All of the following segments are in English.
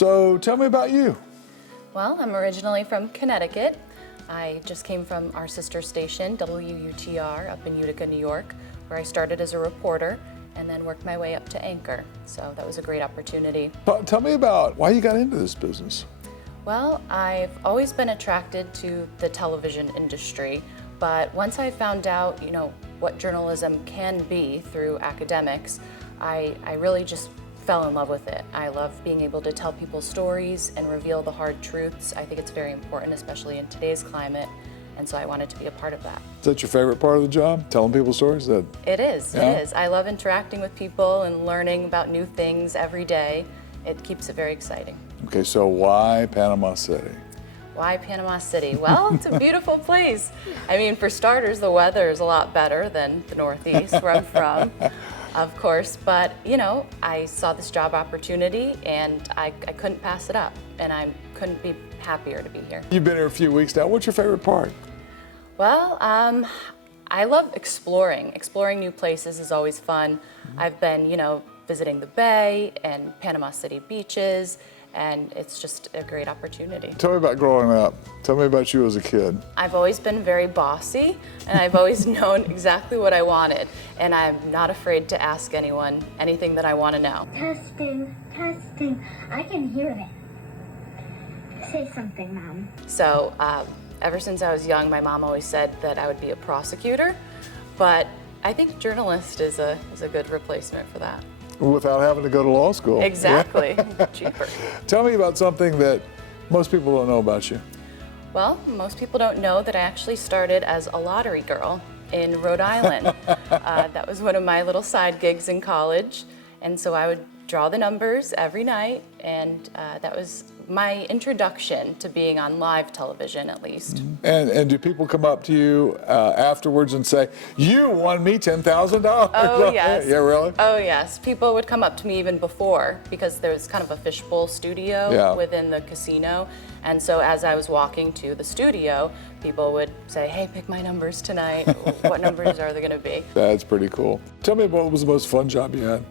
So tell me about you. Well, I'm originally from Connecticut. I just came from our sister station, WUTR, up in Utica, New York, where I started as a reporter and then worked my way up to anchor. So that was a great opportunity. Tell me about why you got into this business. Well, I've always been attracted to the television industry, but once I found out, what journalism can be through academics, I really just fell in love with it. I love being able to tell people stories and reveal the hard truths. I think it's very important, especially in today's climate, and so I wanted to be a part of that. Is that your favorite part of the job, telling people stories? It is. I love interacting with people and learning about new things every day. It keeps it very exciting. Okay, so why Panama City? Why Panama City? Well, it's a beautiful place. I mean, for starters, the weather is a lot better than the Northeast, where I'm from, of course. But, I saw this job opportunity and I couldn't pass it up. And I couldn't be happier to be here. You've been here a few weeks now. What's your favorite part? Well, I love exploring. Exploring new places is always fun. I've been, visiting the Bay and Panama City beaches, and it's just a great opportunity. Tell me about growing up. Tell me about you as a kid. I've always been very bossy, and I've always known exactly what I wanted, and I'm not afraid to ask anyone anything that I want to know. Testing, testing. I can hear it. Say something, Mom. So, ever since I was young, my mom always said that I would be a prosecutor, but I think journalist is a good replacement for that. Without having to go to law school. Exactly. Cheaper. Tell me about something that most people don't know about you. Well, most people don't know that I actually started as a lottery girl in Rhode Island. That was one of my little side gigs in college. And so I would draw the numbers every night, and that was my introduction to being on live television, at least. And do people come up to you afterwards and say, "You won me $10,000"? Oh, yes. Yeah, really? Oh, yes. People would come up to me even before, because there was kind of a fishbowl studio within the casino. And so as I was walking to the studio, people would say, "Hey, pick my numbers tonight." What numbers are they going to be? That's pretty cool. Tell me about what was the most fun job you had?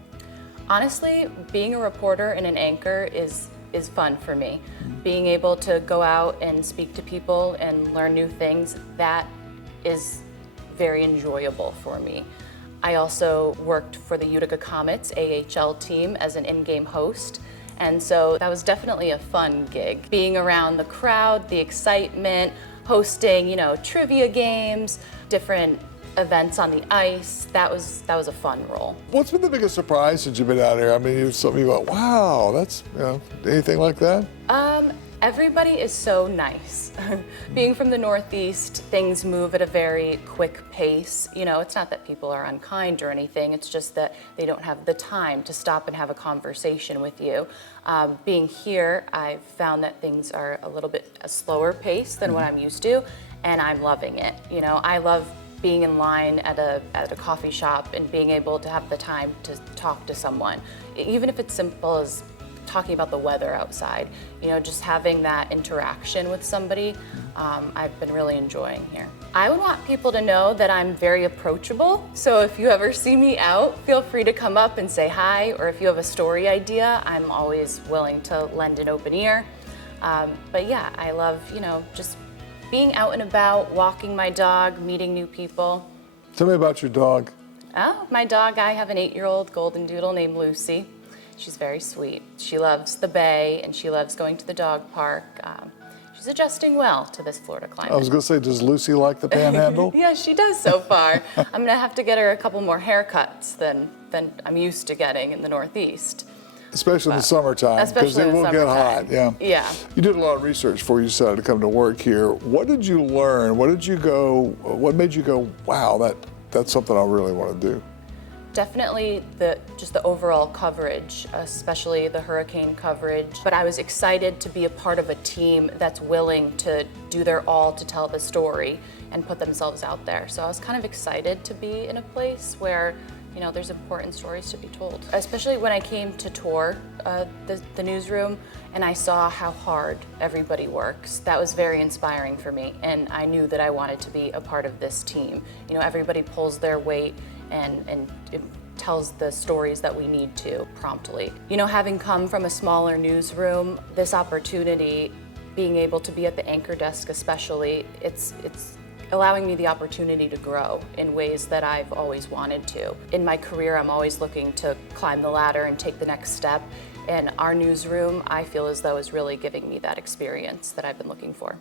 Honestly, being a reporter and an anchor is fun for me. Being able to go out and speak to people and learn new things, that is very enjoyable for me. I also worked for the Utica Comets AHL team as an in-game host, and so that was definitely a fun gig. Being around the crowd, the excitement, hosting, trivia games, different events on the ice, that was a fun role. What's been the biggest surprise since you've been out here? I mean, something you go, wow, that's, anything like that? Everybody is so nice. Being from the Northeast, things move at a very quick pace. It's not that people are unkind or anything, it's just that they don't have the time to stop and have a conversation with you. Being here, I've found that things are a little bit a slower pace than what I'm used to, and I'm loving it. I love being in line at a coffee shop and being able to have the time to talk to someone, even if it's simple as talking about the weather outside, just having that interaction with somebody, I've been really enjoying here. I would want people to know that I'm very approachable, so if you ever see me out, feel free to come up and say hi, or if you have a story idea, I'm always willing to lend an open ear. But yeah, I love, just being out and about, walking my dog, meeting new people. Tell me about your dog. Oh, my dog, I have an 8-year-old golden doodle named Lucy. She's very sweet. She loves the bay and she loves going to the dog park. She's adjusting well to this Florida climate. I was going to say, does Lucy like the panhandle? Yeah, she does so far. I'm going to have to get her a couple more haircuts than I'm used to getting in the Northeast. Especially in the summertime, because it will get hot. Yeah. You did a lot of research before you decided to come to work here. What did you learn? What made you go, wow, that's something I really want to do? Definitely just the overall coverage, especially the hurricane coverage. But I was excited to be a part of a team that's willing to do their all to tell the story and put themselves out there. So I was kind of excited to be in a place where there's important stories to be told. Especially when I came to tour the newsroom and I saw how hard everybody works. That was very inspiring for me, and I knew that I wanted to be a part of this team. Everybody pulls their weight and tells the stories that we need to promptly. You know, having come from a smaller newsroom, this opportunity, being able to be at the anchor desk especially, it's allowing me the opportunity to grow in ways that I've always wanted to. In my career, I'm always looking to climb the ladder and take the next step, and our newsroom, I feel as though, is really giving me that experience that I've been looking for.